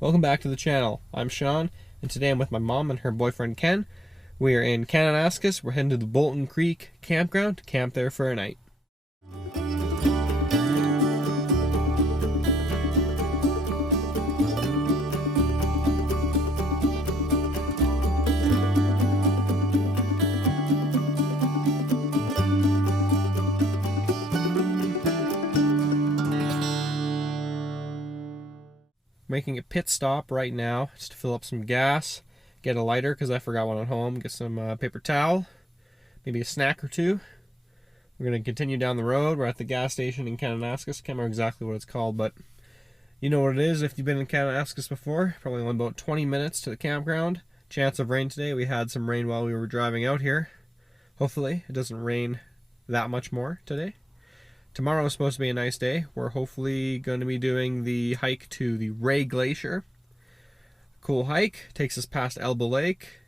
Welcome back to the channel. I'm Sean, and today I'm with my mom and her boyfriend Ken. We are in Kananaskis. We're heading to the Boulton Creek Campground to camp there for a night. Making a pit stop right now just to fill up some gas, get a lighter because I forgot one at home, get some paper towel, maybe a snack or two. We're going to continue down the road. We're at the gas station in Kananaskis. Can't remember exactly what it's called, but you know what it is if you've been in Kananaskis before. Probably only about 20 minutes to the campground. Chance of rain today. We had some rain while we were driving out here. Hopefully it doesn't rain that much more today. Tomorrow is supposed to be a nice day. We're hopefully going to be doing the hike to the Rae Glacier. Cool hike. Takes us past Elbow Lake.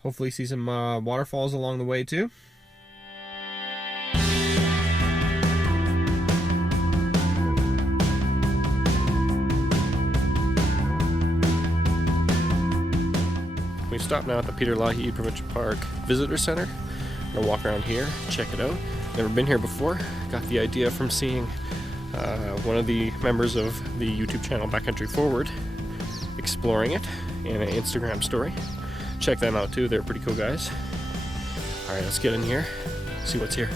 Hopefully see some waterfalls along the way too. We've stopped now at the Peter Lougheed Provincial Park Visitor Center. I'm going to walk around here, check it out. Never been here before. Got the idea from seeing one of the members of the YouTube channel Backcountry Forward exploring it in an Instagram story. Check them out too, they're pretty cool guys. Alright, let's get in here, see what's here.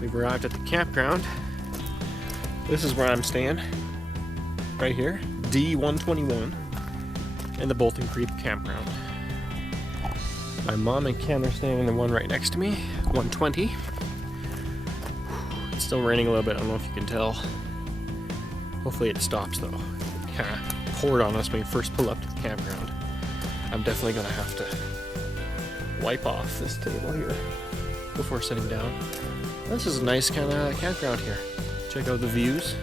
We've arrived at the campground. This is where I'm staying. Right here, D121 in the Boulton Creek Campground. My mom and Ken are staying in the one right next to me, 120. It's still raining a little bit, I don't know if you can tell. Hopefully it stops though. It kind of poured on us when we first pulled up to the campground. I'm definitely gonna have to wipe off this table here before sitting down. This is a nice kind of campground here. Check out the views.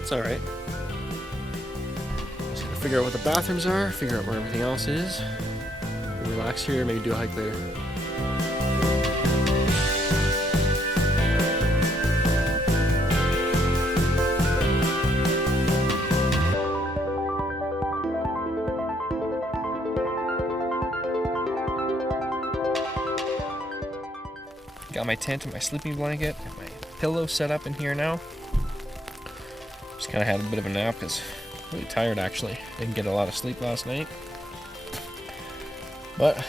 It's alright. Just gotta figure out what the bathrooms are, figure out where everything else is. Relax here, maybe do a hike later. Got my tent and my sleeping blanket and my pillow set up in here now. Just kind of had a bit of a nap because I'm really tired actually. Didn't get a lot of sleep last night. But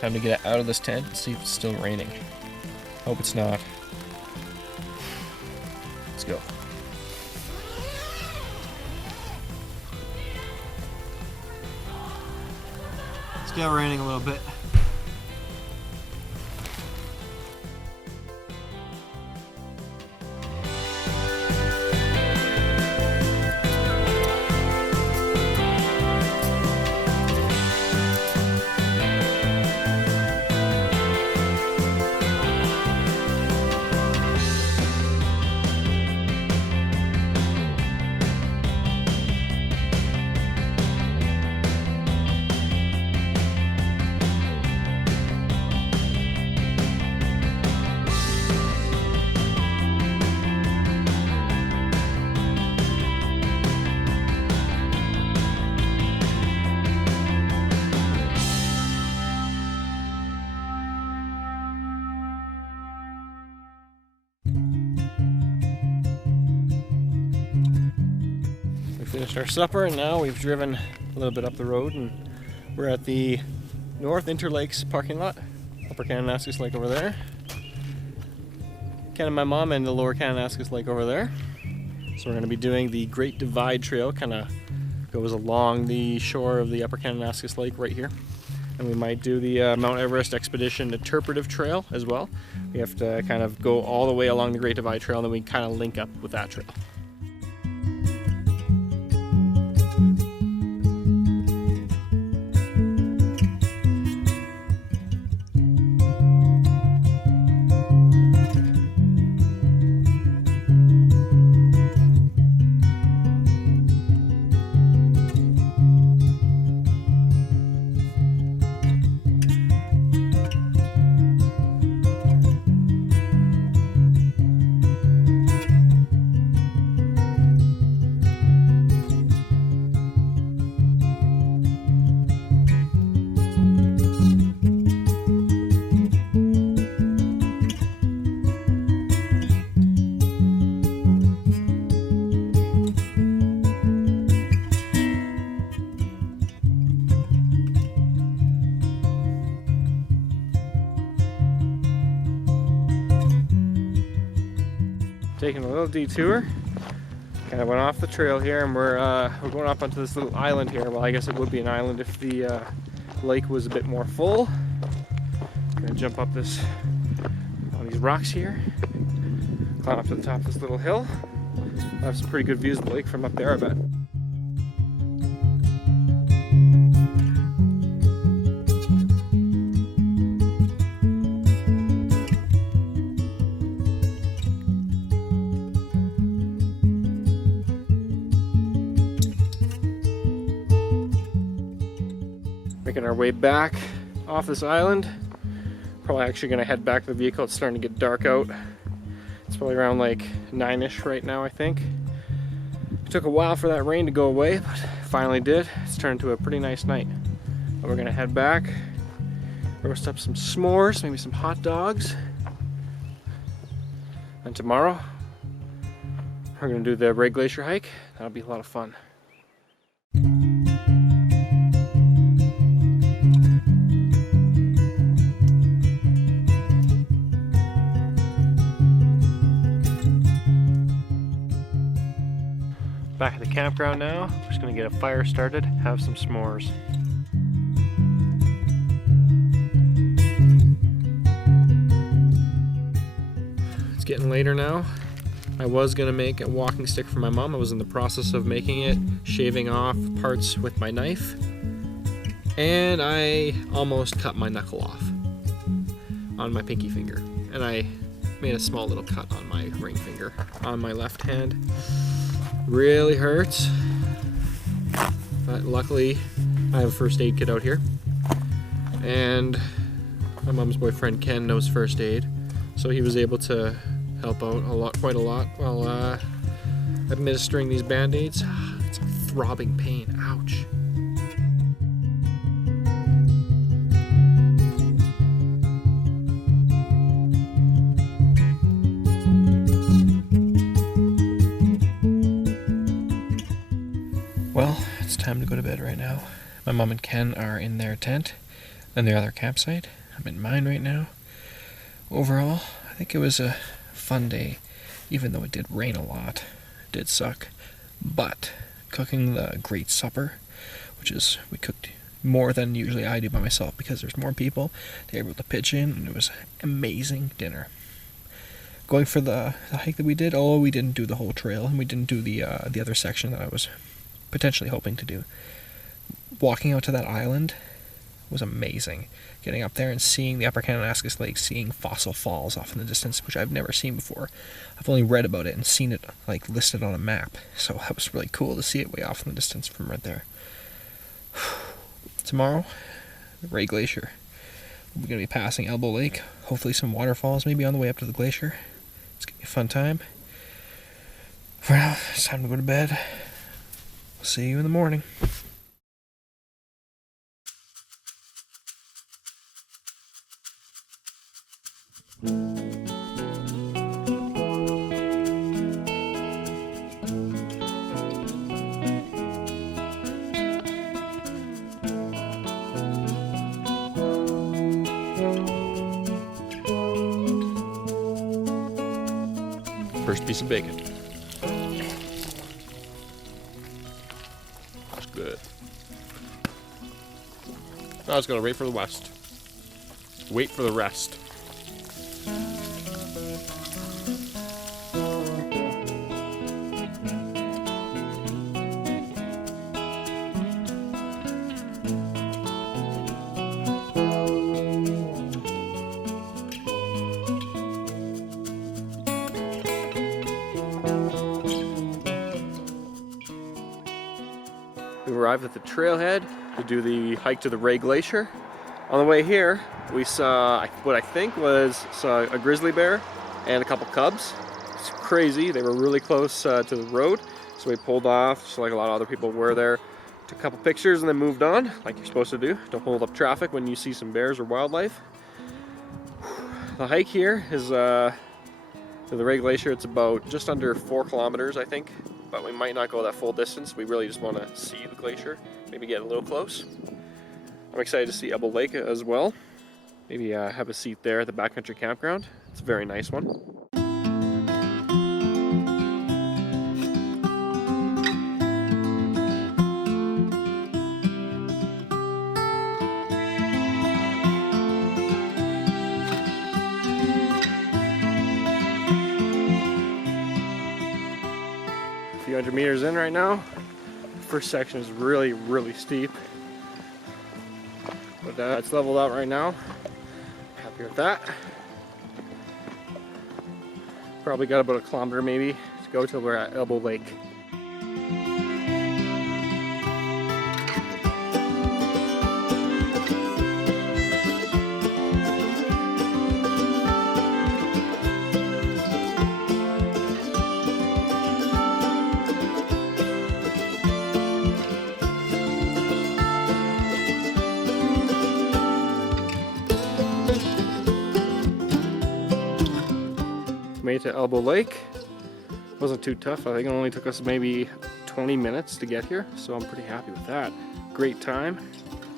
time to get out of this tent and see if it's still raining. Hope it's not. Let's go. It's still raining a little bit. Finished our supper and now we've driven a little bit up the road and we're at the North Interlakes parking lot, Upper Kananaskis Lake over there. Ken and my mom and the Lower Kananaskis Lake over there. So we're going to be doing the Great Divide Trail, kind of goes along the shore of the Upper Kananaskis Lake right here. And we might do the Mount Everest Expedition Interpretive Trail as well. We have to kind of go all the way along the Great Divide Trail and then we kind of link up with that trail. taking a little detour. Kind of went off the trail here, and we're going up onto this little island here. Well, I guess it would be an island if the lake was a bit more full. Gonna jump up on these rocks here, climb up to the top of this little hill. I have some pretty good views of the lake from up there, I bet. Making our way back off this island. Probably actually gonna head back to the vehicle. It's starting to get dark out. It's probably around like 9-ish right now, I think. It took a while for that rain to go away, but finally did. It's turned into a pretty nice night. But we're gonna head back, roast up some s'mores, maybe some hot dogs. And tomorrow, we're gonna do the Rae Glacier hike. That'll be a lot of fun. Back at the campground now. We're just gonna get a fire started, have some s'mores. It's getting later now. I was gonna make a walking stick for my mom. I was in the process of making it, shaving off parts with my knife, and I almost cut my knuckle off on my pinky finger, and I made a small little cut on my ring finger on my left hand. Really hurts, but luckily I have a first aid kit out here, and my mom's boyfriend Ken knows first aid, so he was able to help out quite a lot while administering these band-aids. It's a throbbing pain. Ouch. Well, it's time to go to bed right now. My mom and Ken are in their tent and their other campsite. I'm in mine right now. Overall, I think it was a fun day, even though it did rain a lot. It did suck. But cooking the great supper, we cooked more than usually I do by myself because there's more people. They were able to pitch in, and it was amazing dinner. Going for the hike that we did, we didn't do the whole trail, and we didn't do the other section that I was potentially hoping to do. Walking out to that island was amazing. Getting up there and seeing the Upper Kananaskis Lake, seeing Fossil Falls off in the distance, which I've never seen before. I've only read about it and seen it like listed on a map, so that was really cool to see it way off in the distance from right there. Tomorrow, the Rae Glacier. We're going to be passing Elbow Lake, hopefully some waterfalls maybe on the way up to the glacier. It's going to be a fun time. For now, it's time to go to bed. We'll see you in the morning. First piece of bacon. That's good. Now it's gonna wait for the west. Wait for the rest. We arrived at the trailhead to do the hike to the Rae Glacier. On the way here, we saw what I think was a grizzly bear and a couple cubs. It's crazy. They were really close to the road, so we pulled off, just like a lot of other people were there. Took a couple pictures and then moved on, like you're supposed to do. Don't hold up traffic when you see some bears or wildlife. The hike here is to the Rae Glacier. It's about just under 4 kilometers, I think. But we might not go that full distance. We really just want to see the glacier, maybe get a little close. I'm excited to see Elbow Lake as well. Maybe have a seat there at the Backcountry Campground. It's a very nice one. few hundred meters in right now. The first section is really steep, but it's leveled out right now. Happy with that. Probably got about a kilometer maybe to go till we're at Elbow Lake. Made it to Elbow Lake. Wasn't too tough. I think it only took us maybe 20 minutes to get here, so I'm pretty happy with that. Great time.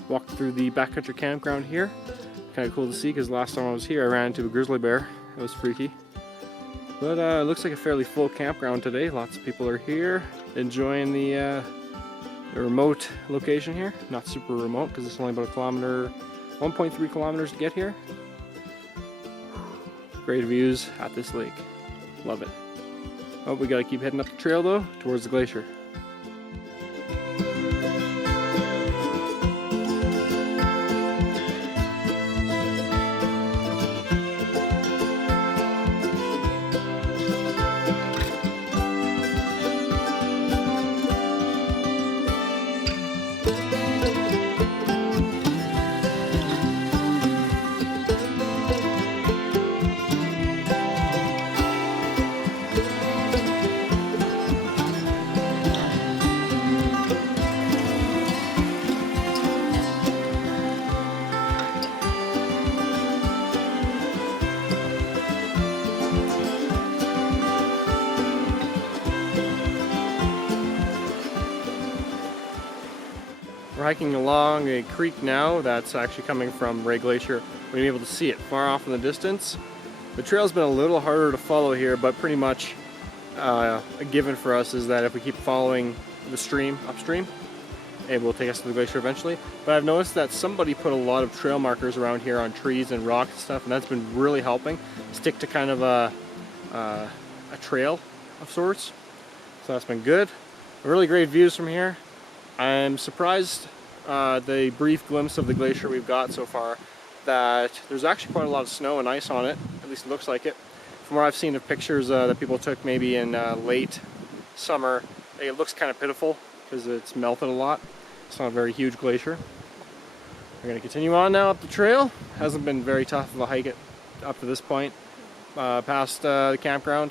Walked through the Backcountry campground here. Kind of cool to see because last time I was here I ran into a grizzly bear. It was freaky. But it looks like a fairly full campground today. Lots of people are here enjoying the remote location here. Not super remote because it's only about 1.3 kilometers to get here. Great views at this lake. Love it. Oh, we gotta keep heading up the trail though, towards the glacier. We're hiking along a creek now that's actually coming from Rae Glacier. We're gonna be able to see it far off in the distance. The trail's been a little harder to follow here, but pretty much a given for us is that if we keep following the stream upstream, it will take us to the glacier eventually. But I've noticed that somebody put a lot of trail markers around here on trees and rocks and stuff, and that's been really helping stick to kind of a trail of sorts. So that's been good. Really great views from here. I'm surprised the brief glimpse of the glacier we've got so far that there's actually quite a lot of snow and ice on it. At least it looks like it. From what I've seen of pictures that people took maybe in late summer, it looks kind of pitiful because it's melted a lot. It's not a very huge glacier. We're going to continue on now up the trail. Hasn't been very tough of a hike up to this point, past the campground.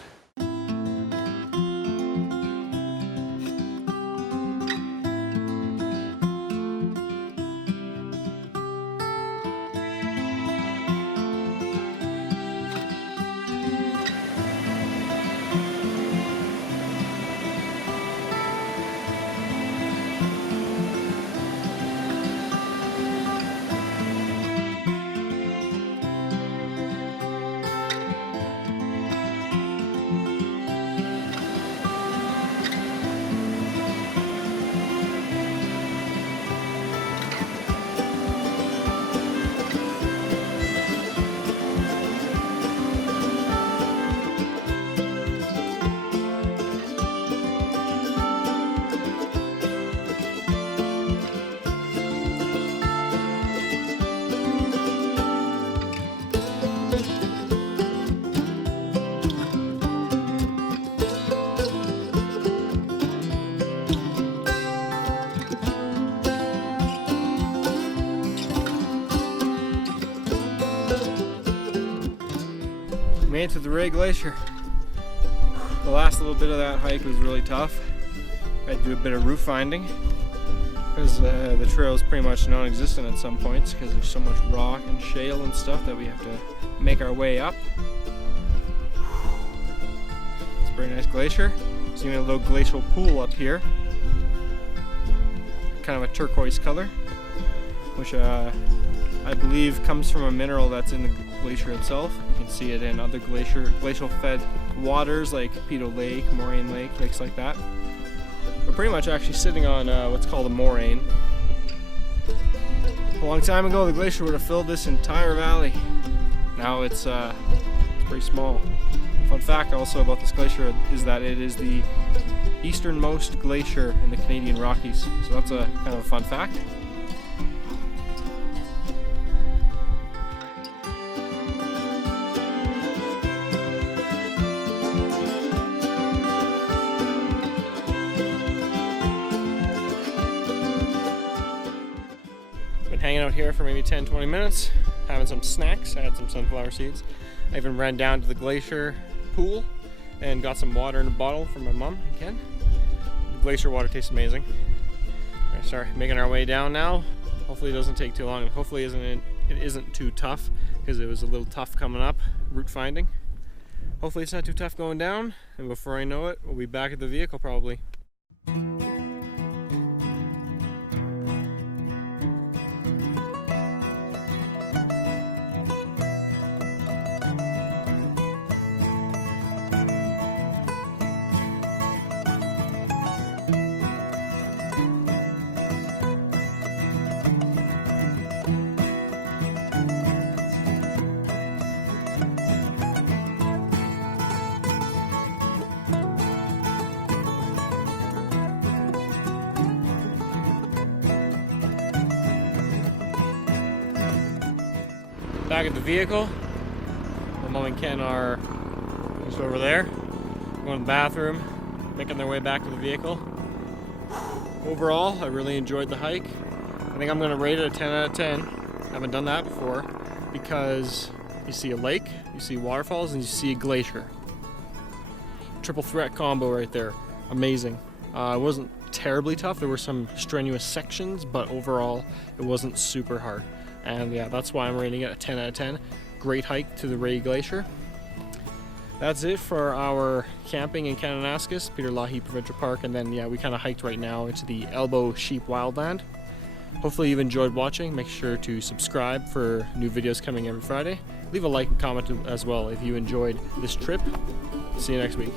Made it to the Rae Glacier. The last little bit of that hike was really tough. I had to do a bit of route finding because the trail is pretty much non-existent at some points because there's so much rock and shale and stuff that we have to make our way up. It's a very nice glacier. There's even a little glacial pool up here. Kind of a turquoise color, which I believe comes from a mineral that's in the glacier itself. You can see it in other glacial fed waters like Peter Lake, Moraine Lake, lakes like that. We're pretty much actually sitting on what's called a moraine. A long time ago the glacier would have filled this entire valley. Now it's pretty small. Fun fact also about this glacier is that it is the easternmost glacier in the Canadian Rockies. So that's a kind of a fun fact. Been hanging out here for maybe 10-20 minutes, having some snacks. I had some sunflower seeds. I even ran down to the glacier pool and got some water in a bottle from my mom and Ken. The glacier water tastes amazing. We're gonna start making our way down now. Hopefully it doesn't take too long, and hopefully it isn't too tough, because it was a little tough coming up, route finding. Hopefully it's not too tough going down, and before I know it, we'll be back at the vehicle probably. Back at the vehicle. My mom and Ken are just over there, going to the bathroom, making their way back to the vehicle. Overall, I really enjoyed the hike. I think I'm going to rate it a 10 out of 10. I haven't done that before, because you see a lake, you see waterfalls, and you see a glacier. Triple threat combo right there. Amazing. It wasn't terribly tough. There were some strenuous sections, but overall, it wasn't super hard. And yeah, that's why I'm rating it a 10 out of 10. Great hike to the Rae Glacier. That's it for our camping in Kananaskis, Peter Lougheed Provincial Park, and then yeah, we kind of hiked right now into the Elbow Sheep Wildland. Hopefully you've enjoyed watching. Make sure to subscribe for new videos coming every Friday. Leave a like and comment as well if you enjoyed this trip. See you next week.